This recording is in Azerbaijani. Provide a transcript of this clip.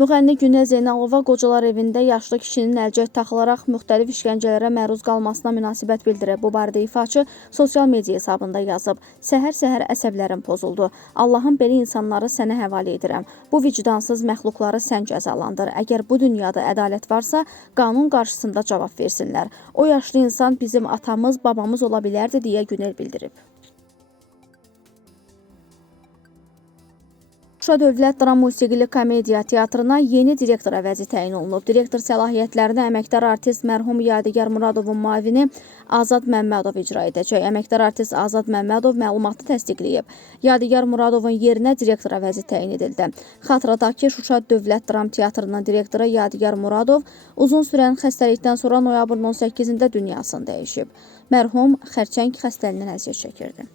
Müğənni Günel Zeynalova qocalar evində yaşlı kişinin əlcək taxılaraq müxtəlif işgəncələrə məruz qalmasına münasibət bildirib. Bu barədə ifaçı sosial media hesabında yazıb. Səhər-səhər əsəblərim pozuldu. Allahın belə insanları sənə həvalə edirəm. Bu vicdansız məxluqları sən cəzalandır. Əgər bu dünyada ədalət varsa, qanun qarşısında cavab versinlər. O yaşlı insan bizim atamız, babamız ola bilərdi deyə Günel bildirib. Şuşa Dövlət Dram Musiqili Komediya Teatrına yeni direktor əvəzi təyin olunub. Direktor səlahiyyətlərini əməkdar artist mərhum Yadigar Muradovun müavini Azad Məmmədov icra edəcək. Əməkdar artist Azad Məmmədov məlumatı təsdiqləyib. Yadigar Muradovun yerinə direktor əvəzi təyin edildi. Xatırladaq ki, Şuşa Dövlət Dram Teatrının direktoru Yadigar Muradov uzun sürən xəstəlikdən sonra noyabrın 18-də dünyasını dəyişib. Mərhum xərçəng xəstəliyindən əziyyət çəkirdi.